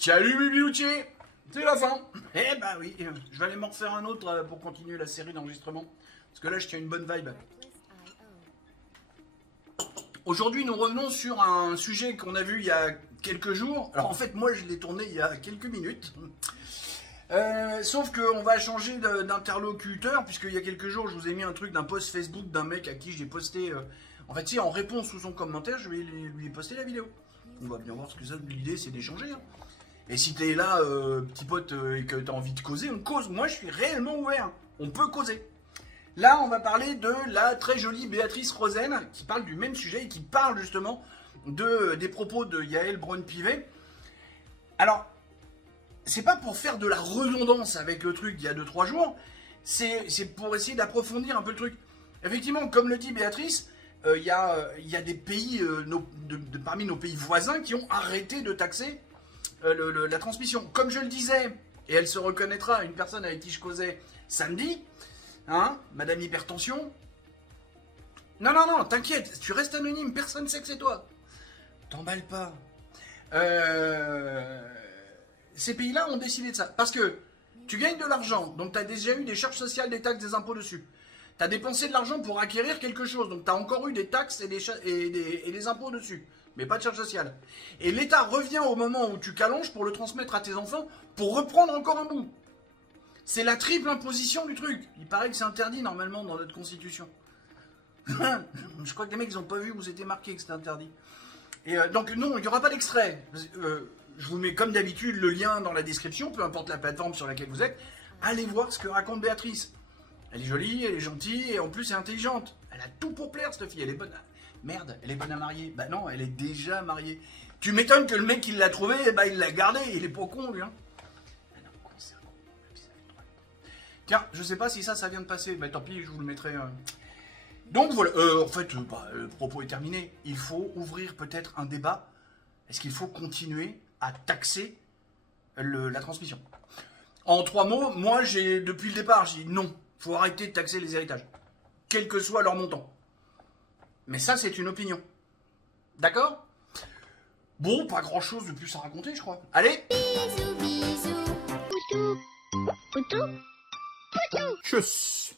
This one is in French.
Salut Bibioutier, c'est la fin. Eh bah oui, je vais aller m'en refaire un autre pour continuer la série d'enregistrement. Parce que là, je tiens une bonne vibe. Aujourd'hui, nous revenons sur un sujet qu'on a vu il y a quelques jours. Alors en fait, moi, je l'ai tourné il y a quelques minutes. Sauf qu'on va changer d'interlocuteur, puisqu'il y a quelques jours, je vous ai mis un truc d'un post Facebook d'un mec à qui j'ai posté... en fait, si, en réponse sous son commentaire, je vais lui poster la vidéo. On va bien voir ce que ça... L'idée, c'est d'échanger. Hein. Et si t'es là, petit pote, et que t'as envie de causer, on cause. Moi, je suis réellement ouvert. On peut causer. Là, on va parler de la très jolie Béatrice Rosen, qui parle du même sujet et qui parle justement des propos de Yael Braun-Pivet. Alors, c'est pas pour faire de la redondance avec le truc d'il y a 2-3 jours, c'est pour essayer d'approfondir un peu le truc. Effectivement, comme le dit Béatrice, il y a des pays, parmi nos pays voisins, qui ont arrêté de taxer la transmission. Comme je le disais, et elle se reconnaîtra, une personne avec qui je causais samedi, hein, Madame Hypertension. Non, t'inquiète, tu restes anonyme, personne ne sait que c'est toi. T'emballes pas. Ces pays-là ont décidé de ça. Parce que tu gagnes de l'argent, donc tu as déjà eu des charges sociales, des taxes, des impôts dessus. Tu as dépensé de l'argent pour acquérir quelque chose, donc tu as encore eu des taxes et des impôts dessus. Mais pas de charges sociales. Et l'État revient au moment où tu callonges pour le transmettre à tes enfants pour reprendre encore un bout. C'est la triple imposition du truc. Il paraît que c'est interdit normalement dans notre constitution. Je crois que les mecs ils ont pas vu où c'était marqué que c'était interdit. Et donc non, il n'y aura pas d'extrait. Je vous mets comme d'habitude le lien dans la description, peu importe la plateforme sur laquelle vous êtes. Allez voir ce que raconte Béatrice. Elle est jolie, elle est gentille et en plus elle est intelligente. Elle a tout pour plaire cette fille, elle est bonne. Merde, elle est bonne à marier. Bah non, elle est déjà mariée. Tu m'étonnes que le mec qui l'a trouvé, bah il l'a gardé, il est pas con lui. Hein. Ah non, con, c'est un con. Tiens, je sais pas si ça vient de passer. Bah tant pis, je vous le mettrai. Donc voilà, en fait, le propos est terminé. Il faut ouvrir peut-être un débat. Est-ce qu'il faut continuer à taxer la transmission? En 3 mots, moi, depuis le départ, j'ai dit non. Il faut arrêter de taxer les héritages, quel que soit leur montant. Mais ça, c'est une opinion. D'accord? Bon, pas grand-chose de plus à raconter, je crois. Allez! Bisous, bisous. Poutou. Poutou. Poutou. Tchuss!